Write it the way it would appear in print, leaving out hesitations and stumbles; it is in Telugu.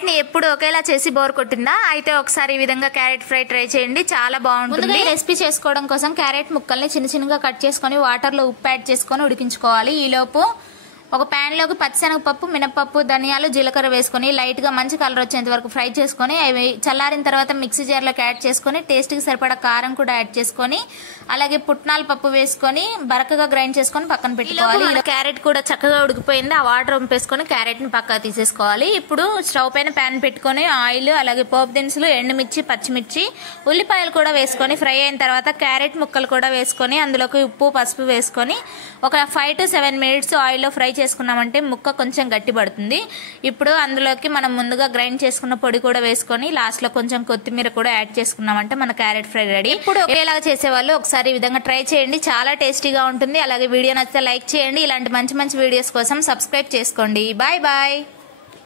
క్యారెట్ ని ఎప్పుడు ఒకేలా చేసి బోర్ కొట్టిందా? అయితే ఒకసారి ఈ విధంగా క్యారెట్ ఫ్రై ట్రై చేయండి, చాలా బాగుంటుంది. ఈ రెసిపీ చేసుకోవడం కోసం క్యారెట్ ముక్కల్ని చిన్న చిన్నగా కట్ చేసుకొని వాటర్ లో ఉప్పు యాడ్ చేసుకొని ఉడికించుకోవాలి. ఈలోపు ఒక ప్యాన్ లోకి పచ్చిశనగపప్పు, మినపప్పు, ధనియాలు, జీలకర్ర వేసుకొని లైట్ గా మంచి కలర్ వచ్చేంత వరకు ఫ్రై చేసుకొని అవి చల్లారిన తర్వాత మిక్సీ జార్ లోకి యాడ్ చేసుకొని టేస్ట్ కి సరిపడా కారం కూడా యాడ్ చేసుకొని అలాగే పుట్నాల పప్పు వేసుకొని బరకగా గ్రైండ్ చేసుకొని పక్కన పెట్టుకోవాలి. క్యారెట్ కూడా చక్కగా ఉడికిపోయింది. ఆ వాటర్ వంపేసుకొని క్యారెట్ ని పక్కన తీసేసుకోవాలి. ఇప్పుడు స్టవ్ పైన ప్యాన్ పెట్టుకొని ఆయిల్, అలాగే పోపు దినుసులు, ఎండుమిర్చి, పచ్చిమిర్చి, ఉల్లిపాయలు కూడా వేసుకొని ఫ్రై అయిన తర్వాత క్యారెట్ ముక్కలు కూడా వేసుకొని అందులోకి ఉప్పు, పసుపు వేసుకొని ఒక 5 to 7 minutes ఆయిల్ లో ఫ్రై చేసుకున్నామంటే ముక్క కొంచెం గట్టి పడుతుంది. ఇప్పుడు అందులోకి మనం ముందుగా గ్రైండ్ చేసుకున్న పొడి కూడా వేసుకొని లాస్ట్ లో కొంచెం కొత్తిమీర కూడా యాడ్ చేసుకున్నామంటే మన క్యారెట్ ఫ్రై రెడీ. ఇప్పుడు ఒకేలాగా చేసేవాళ్ళు ఒకసారి ఈ విధంగా ట్రై చేయండి, చాలా టేస్టీగా ఉంటుంది. అలాగే వీడియో నచ్చితే లైక్ చేయండి. ఇలాంటి మంచి మంచి వీడియోస్ కోసం సబ్స్క్రైబ్ చేసుకోండి. Bye bye.